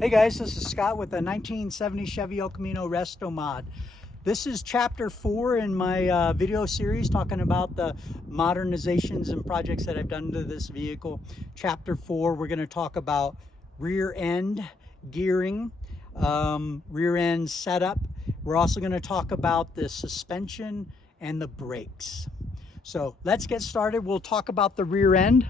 Hey guys, this is Scott with a 1970 Chevy Camino Restomod. This is chapter 4 in my video series talking about the modernizations and projects that I've done to this vehicle. Chapter 4, we're going to talk about rear end gearing, rear end setup. We're also going to talk about the suspension and the brakes. So let's get started. We'll talk about the rear end.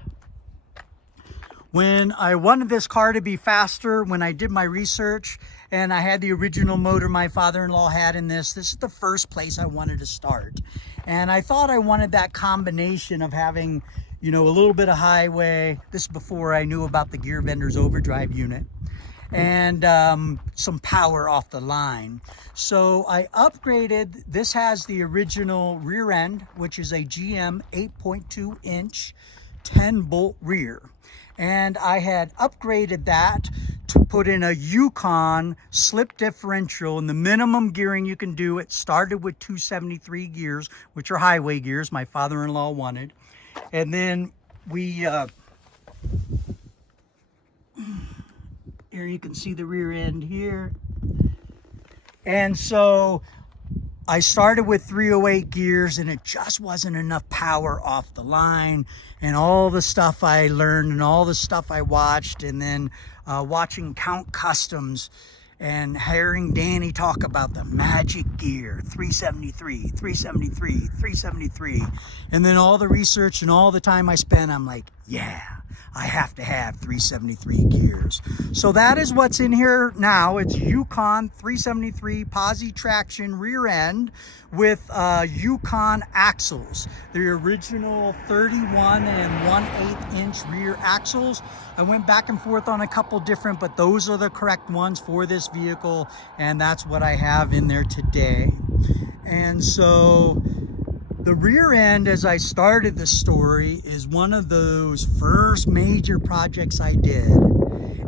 When I wanted this car to be faster, when I did my research and I had the original motor my father-in-law had in this is the first place I wanted to start. And I thought I wanted that combination of having, a little bit of highway. This is before I knew about the gear vendor's overdrive unit, and some power off the line. So I upgraded. This has the original rear end, which is a GM 8.2 inch 10 bolt rear. And I had upgraded that to put in a Yukon slip differential, and the minimum gearing you can do, it started with 273 gears, which are highway gears my father-in-law wanted. And then we, here you can see the rear end here. And so I started with 308 gears, and it just wasn't enough power off the line. And all the stuff I learned and all the stuff I watched, and then watching Count Customs and hearing Danny talk about the magic gear, 373, 373, 373. And then all the research and all the time I spent, I'm like, yeah, I have to have 373 gears. So that is what's in here now. It's Yukon 373 posi traction rear end with Yukon axles. The original 31 and 1/8 inch rear axles. I went back and forth on a couple different, but those are the correct ones for this vehicle, and that's what I have in there today. And so the rear end, as I started the story, is one of those first major projects I did.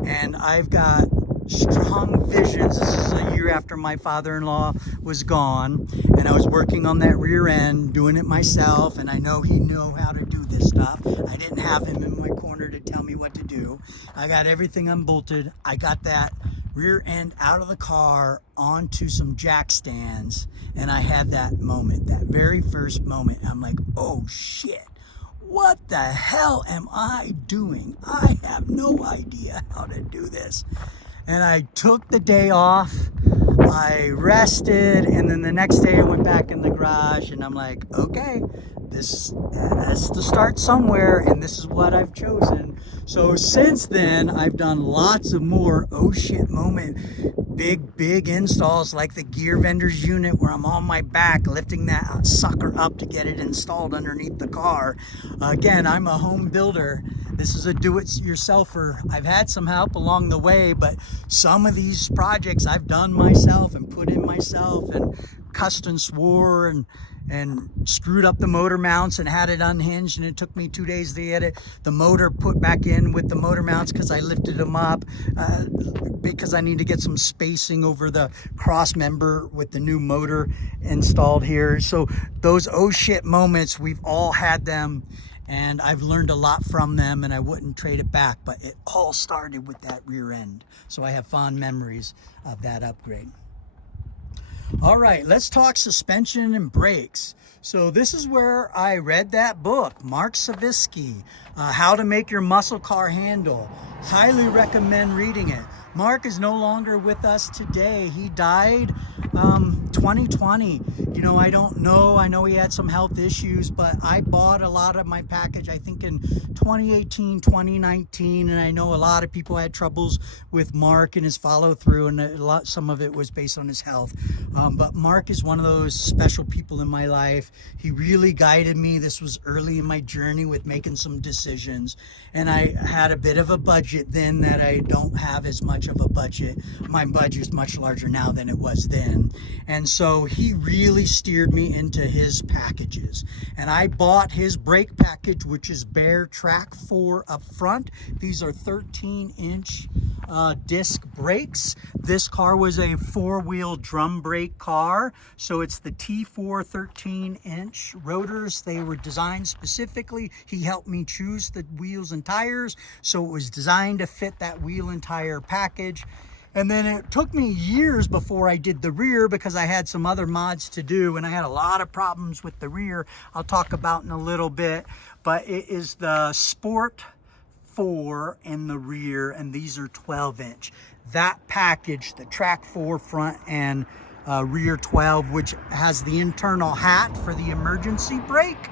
And I've got strong visions. This is a year after my father-in-law was gone, and I was working on that rear end, doing it myself, and I know he knew how to do this stuff. I didn't have him in my corner to tell me what to do. I got everything unbolted. I got that rear end out of the car onto some jack stands, and I had that moment, that very first moment. I'm like, oh shit, what the hell am I doing? I have no idea how to do this. And I took the day off, I rested, and then the next day I went back in the garage, and I'm like, okay, this has to start somewhere, and this is what I've chosen. So since then, I've done lots of more oh shit moment, big installs, like the gear vendor's unit, where I'm on my back lifting that sucker up to get it installed underneath the car. Again, I'm a home builder. This is a do-it-yourselfer. I've had some help along the way, but some of these projects I've done myself and put in myself, and custom swore and screwed up the motor mounts and had it unhinged, and it took me 2 days to get it, the motor put back in with the motor mounts, because I lifted them up because I need to get some spacing over the cross member with the new motor installed here. So those oh shit moments, we've all had them, and I've learned a lot from them, and I wouldn't trade it back. But it all started with that rear end, so I have fond memories of that upgrade. All right, let's talk suspension and brakes. So this is where I read that book, Mark Savitske, How to Make Your Muscle Car Handle. Highly recommend reading it. Mark is no longer with us today. He died 2020. I don't know. I know he had some health issues, but I bought a lot of my package, I think in 2018, 2019, and I know a lot of people had troubles with Mark and his follow through, and some of it was based on his health. But Mark is one of those special people in my life. He really guided me. This was early in my journey with making some decisions, and I had a bit of a budget then that I don't have as much of a budget. My budget is much larger now than it was then, and so he really steered me into his packages. And I bought his brake package, which is bare track 4 up front. These are 13-inch disc brakes. This car was a 4-wheel drum brake car, so it's the T4 13-inch rotors. They were designed specifically. He helped me choose the wheels and tires, so it was designed to fit that wheel and tire package. And then it took me years before I did the rear because I had some other mods to do, and I had a lot of problems with the rear I'll talk about in a little bit. But it is the Sport 4 in the rear, and these are 12-inch. That package, the Track 4 front and rear 12, which has the internal hat for the emergency brake,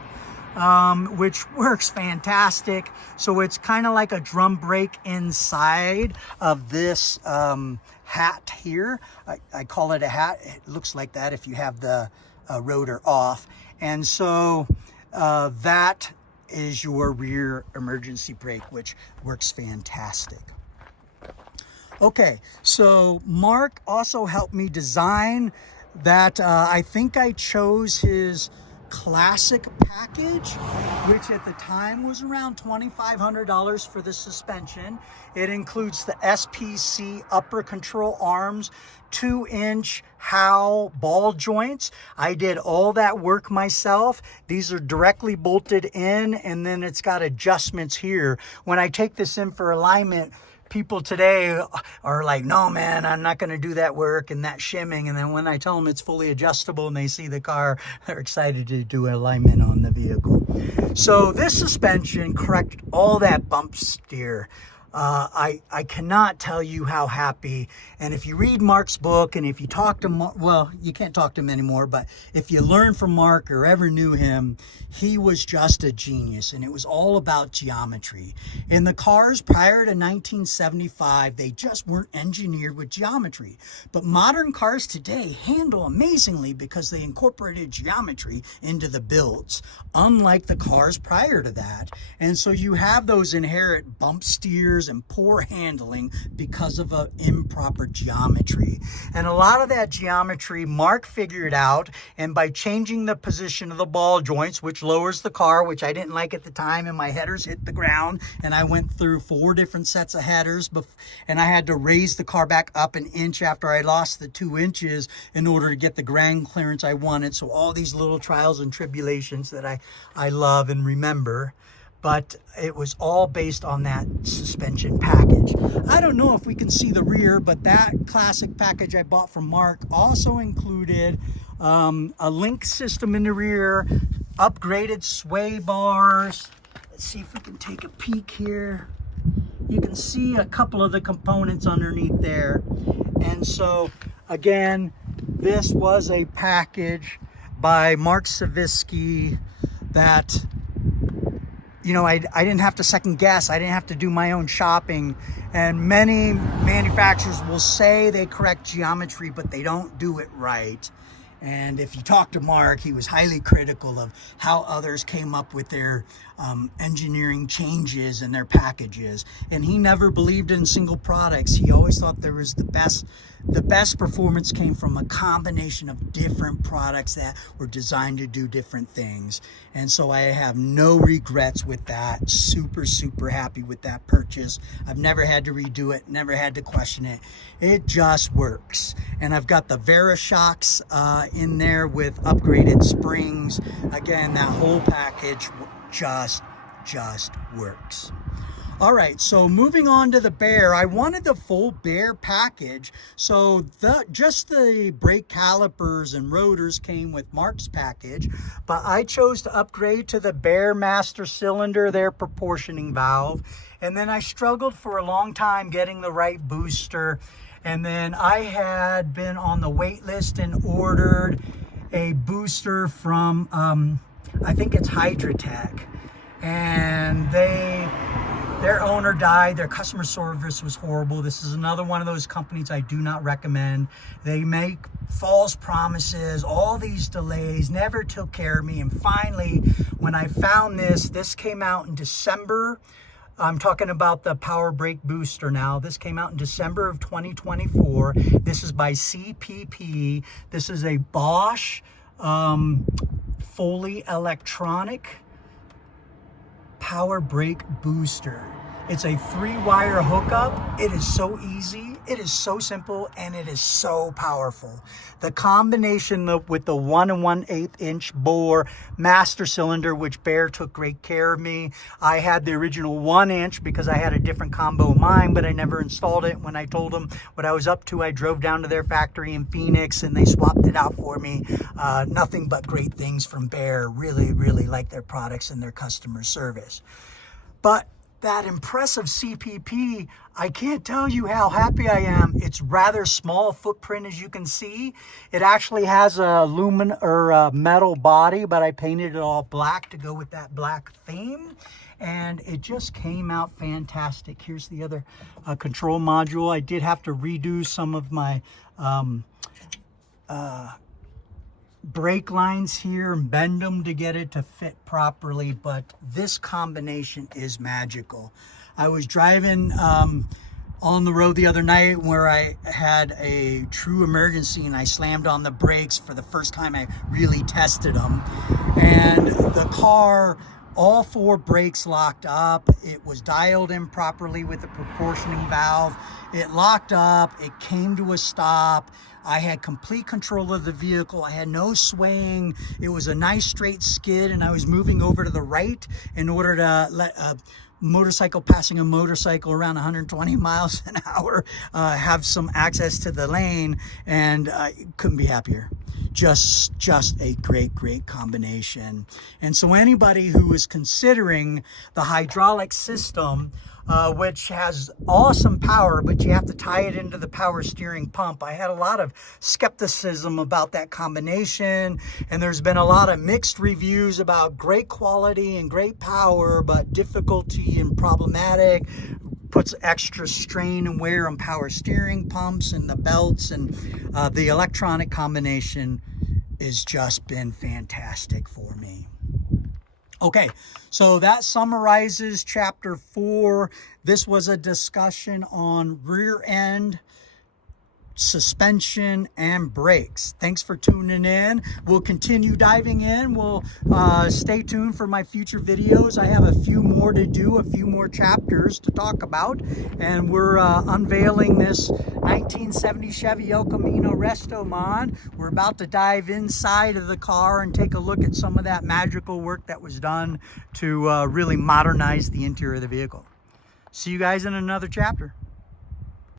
which works fantastic. So it's kind of like a drum brake inside of this hat here. I call it a hat. It looks like that if you have the rotor off. And so that is your rear emergency brake, which works fantastic. Okay, so Mark also helped me design that. I think I chose his classic package, which at the time was around $2,500 for the suspension. It includes the SPC upper control arms, 2-inch Howe ball joints. I did all that work myself. These are directly bolted in, and then it's got adjustments here. When I take this in for alignment, people today are like, no, man, I'm not going to do that work and that shimming. And then when I tell them it's fully adjustable and they see the car, they're excited to do alignment on the vehicle. So this suspension corrected all that bump steer. I cannot tell you how happy. And if you read Mark's book, and if you talk to Mark, well, you can't talk to him anymore, but if you learn from Mark or ever knew him, he was just a genius, and it was all about geometry. In the cars prior to 1975, they just weren't engineered with geometry. But modern cars today handle amazingly because they incorporated geometry into the builds, unlike the cars prior to that. And so you have those inherent bump steers and poor handling because of an improper geometry. And a lot of that geometry Mark figured out, and by changing the position of the ball joints, which lowers the car, which I didn't like at the time, and my headers hit the ground, and I went through 4 different sets of headers, and I had to raise the car back up an inch after I lost the 2 inches in order to get the ground clearance I wanted. So all these little trials and tribulations that I love and remember. But it was all based on that suspension package. I don't know if we can see the rear, but that classic package I bought from Mark also included a link system in the rear, upgraded sway bars. Let's see if we can take a peek here. You can see a couple of the components underneath there. And so, again, this was a package by Mark Savitske that, you know, I didn't have to second guess. I didn't have to do my own shopping. And many manufacturers will say they correct geometry, but they don't do it right. And if you talk to Mark, he was highly critical of how others came up with their engineering changes and their packages. And he never believed in single products. He always thought there was the best performance came from a combination of different products that were designed to do different things. And so I have no regrets with that. Super, super happy with that purchase. I've never had to redo it, never had to question it. It just works. And I've got the VeriShocks in there with upgraded springs. Again, that whole package just works. All right, so moving on to the Bear, I wanted the full Bear package. So just the brake calipers and rotors came with Mark's package, but I chose to upgrade to the Bear master cylinder, their proportioning valve. And then I struggled for a long time getting the right booster. And then I had been on the wait list and ordered a booster from, I think it's Hydratech. And their owner died. Their customer service was horrible. This is another one of those companies I do not recommend. They make false promises, all these delays, never took care of me. And finally, when I found this came out in December. I'm talking about the Power Brake Booster now. This came out in December of 2024. This is by CPP. This is a Bosch fully electronic Power Brake Booster. It's a 3-wire hookup. It is so easy, it is so simple, and it is so powerful. The combination with the 1 1/8 inch bore master cylinder, which Bear took great care of me. I had the original 1 inch because I had a different combo of mine, but I never installed it. When I told them what I was up to, I drove down to their factory in Phoenix and they swapped it out for me. Nothing but great things from Bear. Really, really like their products and their customer service. But that impressive CPP, I can't tell you how happy I am. It's rather small footprint, as you can see. It actually has a metal body, but I painted it all black to go with that black theme. And it just came out fantastic. Here's the other control module. I did have to redo some of my brake lines here and bend them to get it to fit properly, but this combination is magical. I was driving on the road the other night where I had a true emergency and I slammed on the brakes for the first time I really tested them, and the car, all 4 brakes locked up. It was dialed in properly with the proportioning valve. It locked up, it came to a stop. I had complete control of the vehicle. I had no swaying. It was a nice straight skid, and I was moving over to the right in order to let a motorcycle passing a motorcycle around 120 miles an hour have some access to the lane, and couldn't be happier. Just a great combination. And so anybody who is considering the hydraulic system, which has awesome power, but you have to tie it into the power steering pump. I had a lot of skepticism about that combination, and there's been a lot of mixed reviews about great quality and great power, but difficulty and problematic, puts extra strain and wear on power steering pumps and the belts, and the electronic combination has just been fantastic for me. Okay, so that summarizes chapter 4. This was a discussion on rear end, suspension, and brakes. Thanks for tuning in. We'll continue diving in. We'll stay tuned for my future videos. I have a few more to do, a few more chapters to talk about, and we're unveiling this 1970 Chevy El Camino Restomod. We're about to dive inside of the car and take a look at some of that magical work that was done to really modernize the interior of the vehicle. See you guys in another chapter.